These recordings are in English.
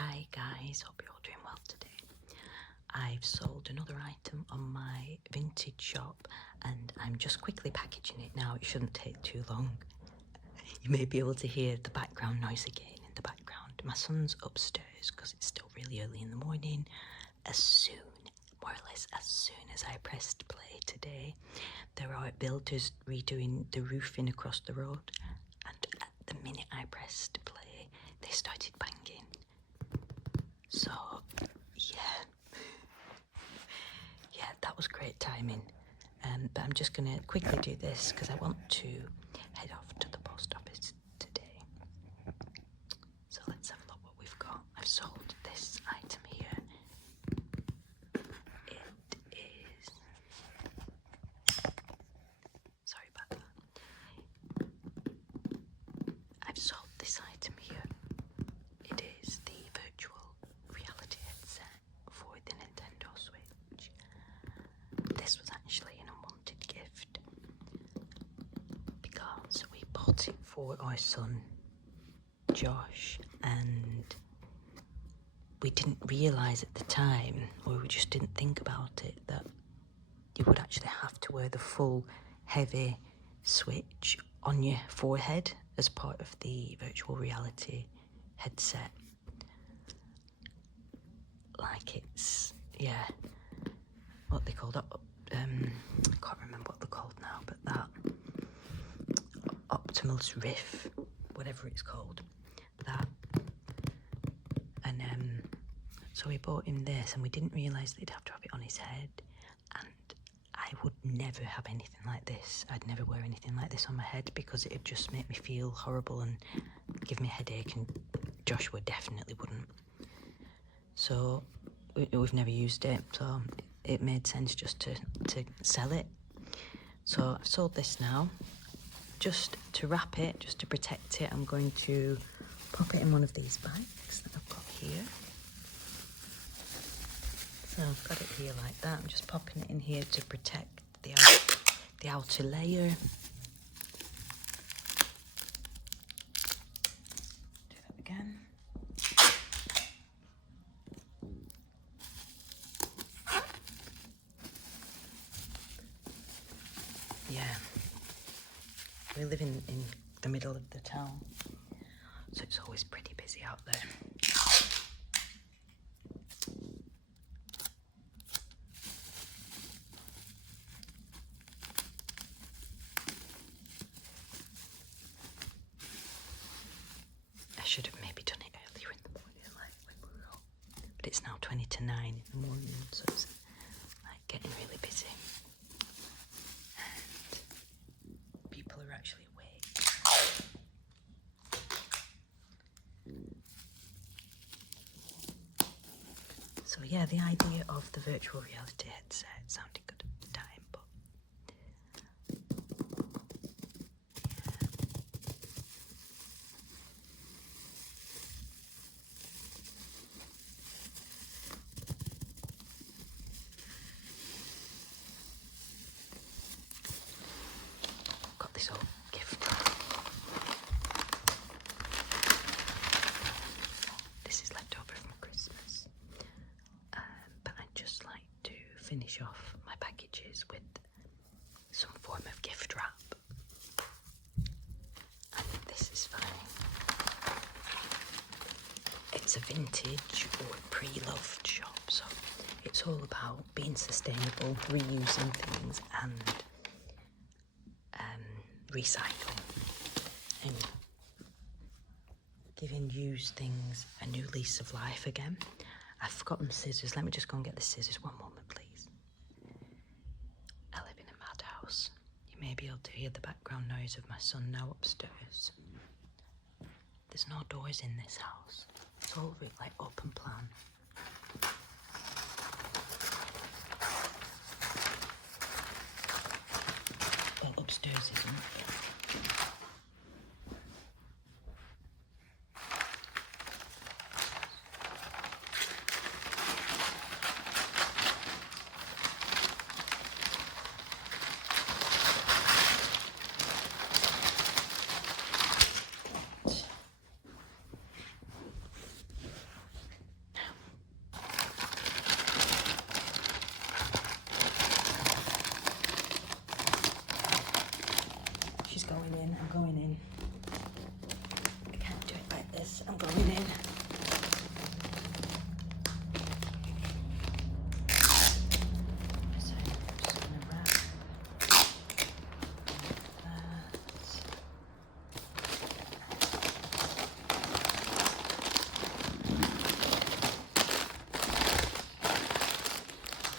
Hi guys, hope you're all doing well today. I've sold another item on my vintage shop and I'm just quickly packaging it now. It shouldn't take too long. You may be able to hear the background noise again in the background. My son's upstairs because it's still really early in the morning. More or less as soon as I pressed play today, there are builders redoing the roofing across the road, and at the minute I pressed play, they started banging. So, yeah, that was great timing. But I'm just going to quickly do this because I want to head off to the post office today. So let's have a look what we've got. I've sold this item here. It is... Sorry about that. I've sold this item here. It is the virtual reality headset for the Nintendo Switch. This was actually an unwanted gift because we bought it for our son Josh, and we didn't realise at the time, or we just didn't think about it, that you would actually have to wear the full heavy switch on your forehead as part of the virtual reality headset. Like it's, yeah, what they called, I can't remember what they're called now, but that Optimus Rift, whatever it's called, that. And so we bought him this, and we didn't realise that he'd have to have it on his head, and I would never have anything like this. I'd never wear anything like this on my head because it'd just make me feel horrible and give me a headache, and Joshua definitely wouldn't. So we've never used it, so it made sense just to sell it. So I've sold this now. Just to wrap it, just to protect it, I'm going to pop it in one of these bags that I've got here. So I've got it here like that. I'm just popping it in here to protect the outer layer. Do that again. Yeah. We live in the middle of the town, so it's always pretty busy out there. I should have maybe done it earlier in the morning, like when we were up. But it's now 20 to 9 in the morning, so it's like getting really busy. And people are actually awake. So yeah, the idea of the virtual reality headset sounded good at the time, but got this old gift. This is left over from Christmas. But I'd just like to finish off my packages with some form of gift wrap. I think this is fine. It's a vintage or pre-loved shop, so it's all about being sustainable, reusing things, and recycling, and giving used things a new lease of life again. I've forgotten scissors. Let me just go and get the scissors. One moment, please. I live in a madhouse. You may be able to hear the background noise of my son now upstairs. There's no doors in this house. It's all like open plan. Well, upstairs isn't. going in. So I'm just going to wrap that.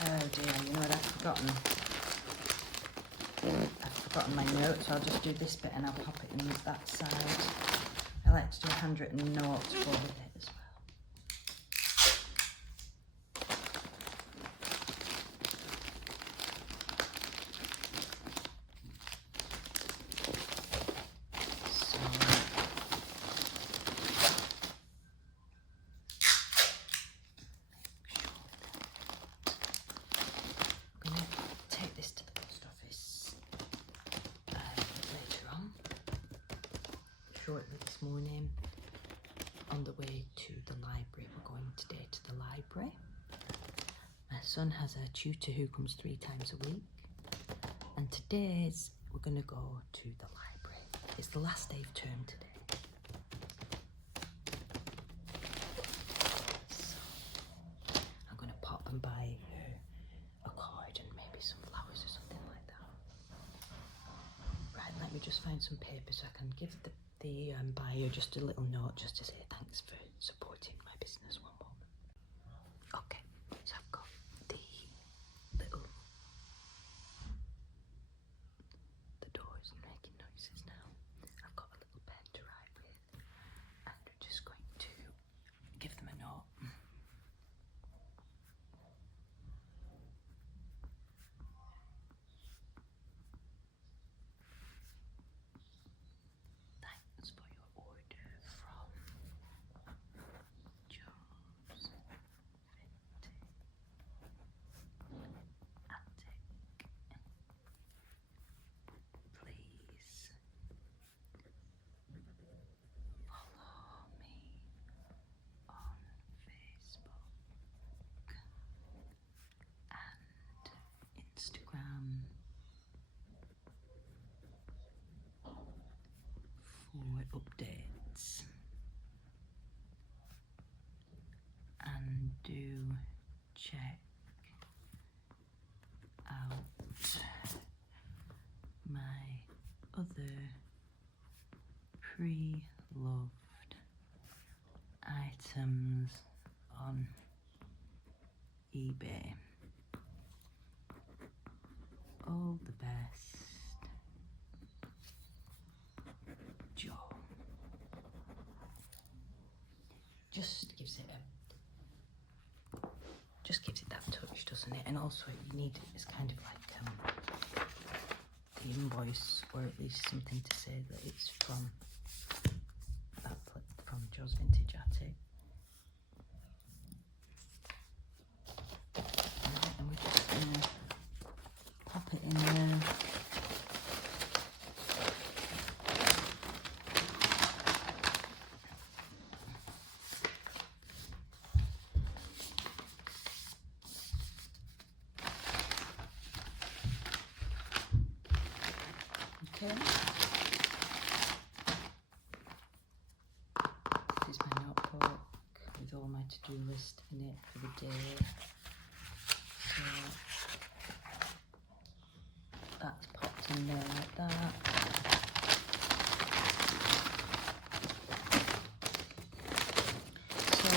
Oh dear, you know what I've forgotten? I've forgotten my note, so I'll just do this bit and I'll pop it in that side. I like to do a handwritten note for it as well. So, I'm going to take this to the post office later on. Shortly this morning, on the way to the library. We're going today to the library. My son has a tutor who comes 3 times a week, and today's we're going to go to the library. It's the last day of term today. So I'm going to pop and buy her a card and maybe some flowers or something like that. Right, let me just find some paper so I can give the buyer just a little note just to say thanks for supporting my business. One moment. Okay, so I've got the doors are making noises now. I've got a little pen to write with, and I'm just going to give them a note. Thanks for your order from Joe's Vintage Attic. Please follow me on Facebook and Instagram for updates, and do check out my other pre-loved items on eBay. All the best, Joe. Just gives it that touch, doesn't it? And also you need it's kind of like the invoice, or at least something to say that it's from from Joe's Vintage Attic. Right, and we're just gonna pop it in there. Okay. This is my notebook with all my to-do list in it for the day. So that's popped in there like that. So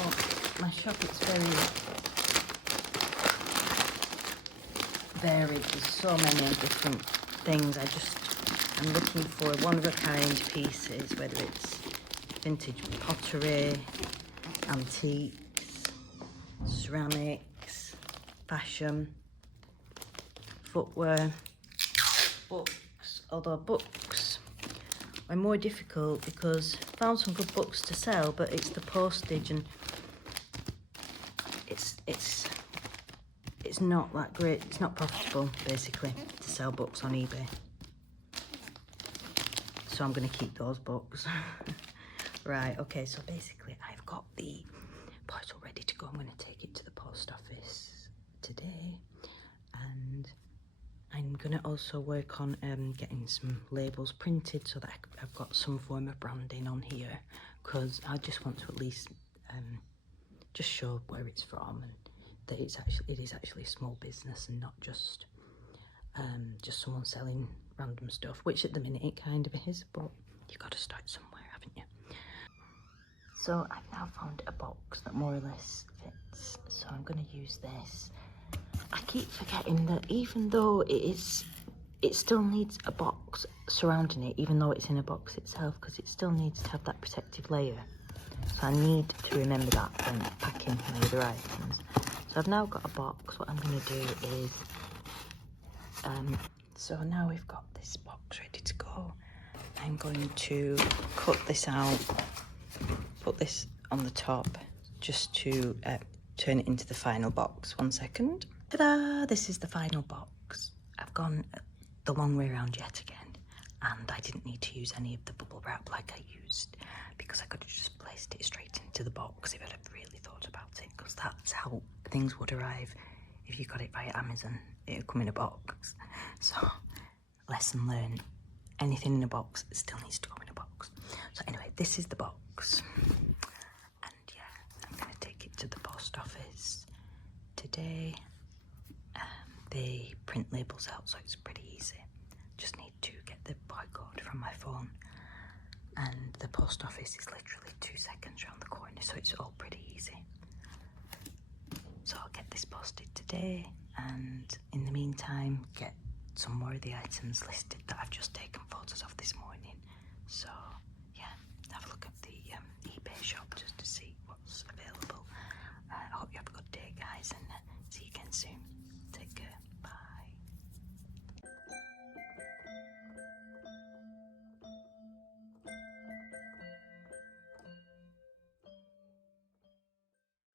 my shop is very varied. There's so many different things. I'm looking for one-of-a-kind pieces, whether it's vintage pottery, antiques, ceramics, fashion, footwear, books. Although books are more difficult because I found some good books to sell, but it's the postage and it's not that great. It's not profitable basically to sell books on eBay. So I'm going to keep those books. Right, okay, so basically I've got the parcel ready to go. I'm going to take it to the post office today, and I'm going to also work on getting some labels printed so that I've got some form of branding on here because I just want to at least just show where it's from and that it is actually a small business and not just someone selling random stuff, which at the minute it kind of is, but you've got to start somewhere, haven't you? So I've now found a box that more or less fits, so I'm going to use this. I keep forgetting that even though it still needs a box surrounding it, even though it's in a box itself, because it still needs to have that protective layer. So I need to remember that when packing my other items. So I've now got a box. What I'm going to do is, so now we've got this box ready to go. I'm going to cut this out, put this on the top, just to turn it into the final box. 1 second. Ta-da! This is the final box. I've gone the long way around yet again, and I didn't need to use any of the bubble wrap like I used, because I could have just placed it straight into the box if I'd have really thought about it, because that's how things would arrive if you got it via Amazon. It would come in a box. So, lesson learned. Anything in a box still needs to go in a box. So anyway, this is the box. And yeah, I'm going to take it to the post office today. They print labels out, so it's pretty easy. Just need to get the barcode from my phone. And the post office is literally 2 seconds around the corner, so it's all pretty easy. So I'll get this posted today, and in the meantime get some more of the items listed that I've just taken photos of this morning. So yeah, have a look at the eBay shop just to see